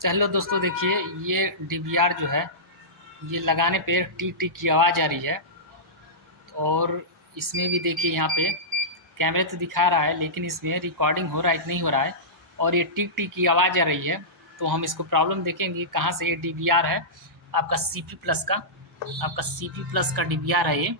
तो हेलो दोस्तों, देखिए ये डीवीआर जो है ये लगाने पे टिक टिक की आवाज़ आ रही है। और इसमें भी देखिए यहाँ पे कैमरे तो दिखा रहा है लेकिन इसमें रिकॉर्डिंग हो रहा है कि नहीं हो रहा है। और ये टिक टिक की आवाज़ आ रही है। तो हम इसको प्रॉब्लम देखेंगे कहाँ से। ये डीवीआर है आपका सीपी प्लस का, आपका सीपी प्लस का डीवीआर है ये।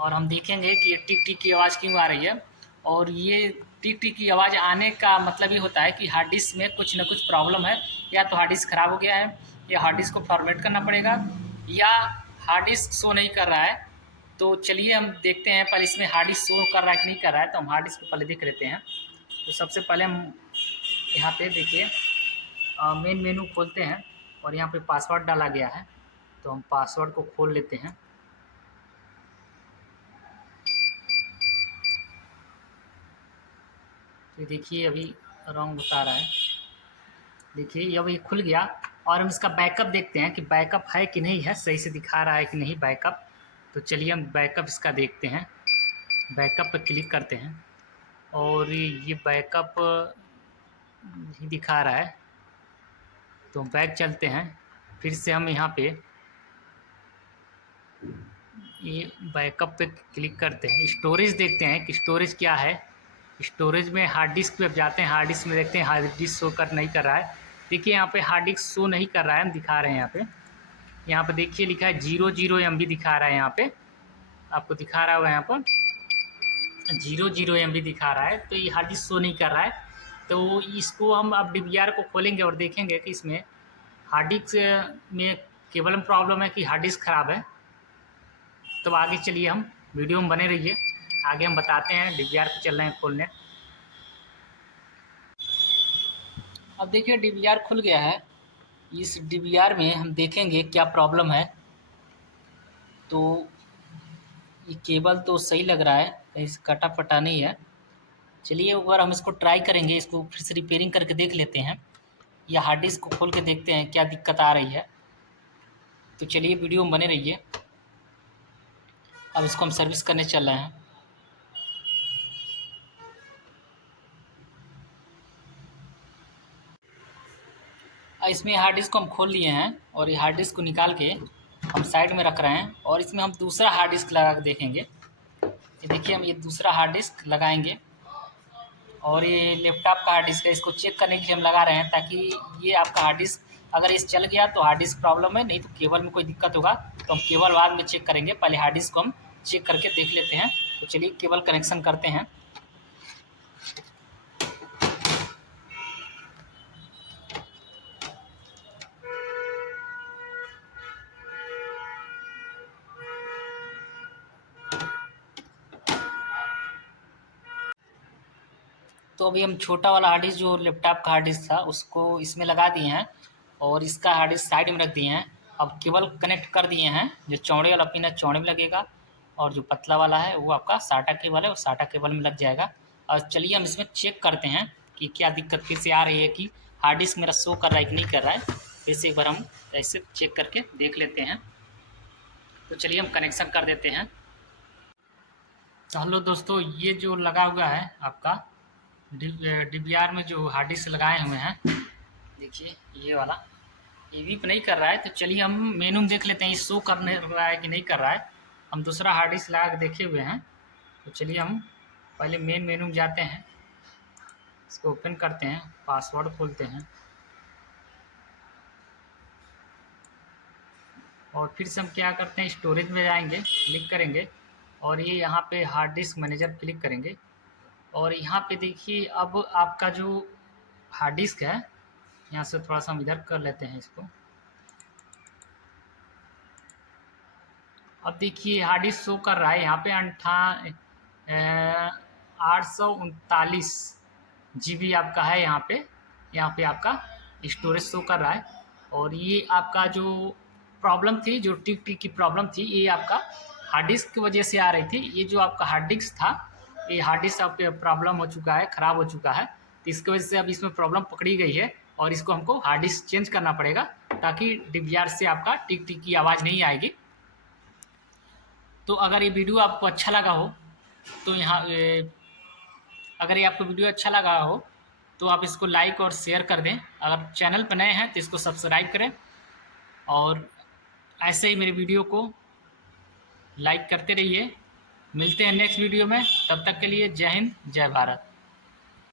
और हम देखेंगे कि ये टिक टिक की आवाज़ क्यों आ रही है। और ये टिक टिक की आवाज़ आने का मतलब ये होता है कि हार्ड डिस्क में कुछ ना कुछ प्रॉब्लम है। या तो हार्ड डिस्क ख़राब हो गया है, या हार्ड डिस्क को फॉर्मेट करना पड़ेगा, या हार्ड डिस्क शो नहीं कर रहा है। तो चलिए हम देखते हैं पहले इसमें हार्ड डिस्क शो कर रहा है कि नहीं कर रहा है। तो हम हार्ड डिस्क को पहले देख लेते हैं। तो सबसे पहले हम यहाँ पे देखिए मेन मेनू खोलते हैं और यहाँ पे पासवर्ड डाला गया है। तो हम पासवर्ड को खोल लेते हैं। तो देखिए अभी रॉन्ग बता रहा है। देखिए अब ये खुल गया। और हम इसका बैकअप देखते हैं कि बैकअप है कि नहीं है, सही से दिखा रहा है कि नहीं बैकअप। तो चलिए हम बैकअप इसका देखते हैं। बैकअप पर क्लिक करते हैं और ये बैकअप ही दिखा रहा है। तो बैक चलते हैं। फिर से हम यहाँ पे ये बैकअप पे क्लिक करते हैं। स्टोरेज देखते हैं कि स्टोरेज क्या है। स्टोरेज में हार्ड डिस्क पे अब जाते हैं। हार्ड डिस्क में देखते हैं हार्ड डिस्क शो कर नहीं कर रहा है। देखिए यहाँ पे हार्ड डिस्क शो नहीं कर रहा है, हम दिखा रहे हैं यहाँ पे। यहाँ पे देखिए लिखा है 00 MB दिखा रहा है। यहाँ पे आपको दिखा रहा होगा, यहाँ पर 00 MB दिखा रहा है। तो ये हार्ड डिस्क शो नहीं कर रहा है। तो इसको हम अब डीवीआर को खोलेंगे और देखेंगे कि इसमें हार्ड डिस्क में केबल में प्रॉब्लम है कि हार्ड डिस्क ख़राब है। तो आगे चलिए हम वीडियो में बने रहिए, आगे हम बताते हैं। डीवीआर पे चल रहे हैं खोलने। अब देखिए डीवीआर खुल गया है। इस डीवीआर में हम देखेंगे क्या प्रॉब्लम है। तो ये केबल तो सही लग रहा है, कहीं से कटा फटा नहीं है। चलिए एक बार हम इसको ट्राई करेंगे, इसको फिर से रिपेयरिंग करके देख लेते हैं, या हार्ड डिस्क को खोल के देखते हैं क्या दिक्कत आ रही है। तो चलिए वीडियो में बने रहिए। अब इसको हम सर्विस करने चल रहे हैं। इसमें हार्ड डिस्क को हम खोल लिए हैं और ये हार्ड डिस्क को निकाल के हम साइड में रख रहे हैं। और इसमें हम दूसरा हार्ड डिस्क लगा के देखेंगे। ये देखिए हम ये दूसरा हार्ड डिस्क लगाएंगे। और ये लैपटॉप का हार्ड डिस्क है, इसको चेक करने के लिए हम लगा रहे हैं, ताकि ये आपका हार्ड डिस्क अगर इस चल गया तो हार्ड डिस्क प्रॉब्लम है, नहीं तो केबल में कोई दिक्कत होगा। तो हम केबल बाद में चेक करेंगे, पहले हार्ड डिस्क को हम चेक करके देख लेते हैं। तो चलिए केबल कनेक्शन करते हैं। तो अभी हम छोटा वाला हार्ड डिस्क जो लैपटॉप का हार्ड डिस्क था उसको इसमें लगा दिए हैं और इसका हार्ड डिस्क साइड में रख दिए हैं। अब केबल कनेक्ट कर दिए हैं। जो चौड़े वाला पिन है चौड़े में लगेगा, और जो पतला वाला है वो आपका साटा केबल है, वो साटा केबल में लग जाएगा। और चलिए हम इसमें चेक करते हैं कि क्या दिक्कत फिर से आ रही है, कि हार्ड डिस्क मेरा शो कर रहा है कि नहीं कर रहा है। फिर से एक बार हम ऐसे चेक करके देख लेते हैं। तो चलिए हम कनेक्शन कर देते हैं। तो हेलो दोस्तों, ये जो लगा हुआ है आपका डीवीआर में जो हार्ड डिस्क लगाए हुए हैं, देखिए ये वाला ये भी नहीं कर रहा है। तो चलिए हम मेनू में देख लेते हैं, ये शो करने रहा है कि नहीं कर रहा है। हम दूसरा हार्ड डिस्क लगा के देखे हुए हैं। तो चलिए हम पहले मेन मेनू में जाते हैं, इसको ओपन करते हैं, पासवर्ड खोलते हैं और फिर से हम क्या करते हैं, स्टोरेज में जाएंगे, क्लिक करेंगे और ये यहाँ पे हार्ड डिस्क मैनेजर क्लिक करेंगे। और यहाँ पे देखिए अब आपका जो हार्ड डिस्क है, यहाँ से थोड़ा सा हम इधर कर लेते हैं इसको। अब देखिए हार्ड डिस्क शो कर रहा है यहाँ पे 839 GB आपका है। यहाँ पे आपका स्टोरेज शो कर रहा है। और ये आपका जो प्रॉब्लम थी, जो टिक टिक की प्रॉब्लम थी, ये आपका हार्ड डिस्क की वजह से आ रही थी। ये जो आपका हार्ड डिस्क था, ये हार्ड डिस्क आप प्रॉब्लम हो चुका है, ख़राब हो चुका है। तो इसकी वजह से अब इसमें प्रॉब्लम पकड़ी गई है और इसको हमको हार्ड डिस्क चेंज करना पड़ेगा, ताकि डीवीआर से आपका टिक टिक की आवाज़ नहीं आएगी। तो अगर ये वीडियो आपको अच्छा लगा हो तो अगर ये आपको वीडियो अच्छा लगा हो तो आप इसको लाइक और शेयर कर दें। अगर चैनल पर नए हैं तो इसको सब्सक्राइब करें और ऐसे ही मेरे वीडियो को लाइक करते रहिए। मिलते हैं नेक्स्ट वीडियो में, तब तक के लिए जय हिंद जय भारत।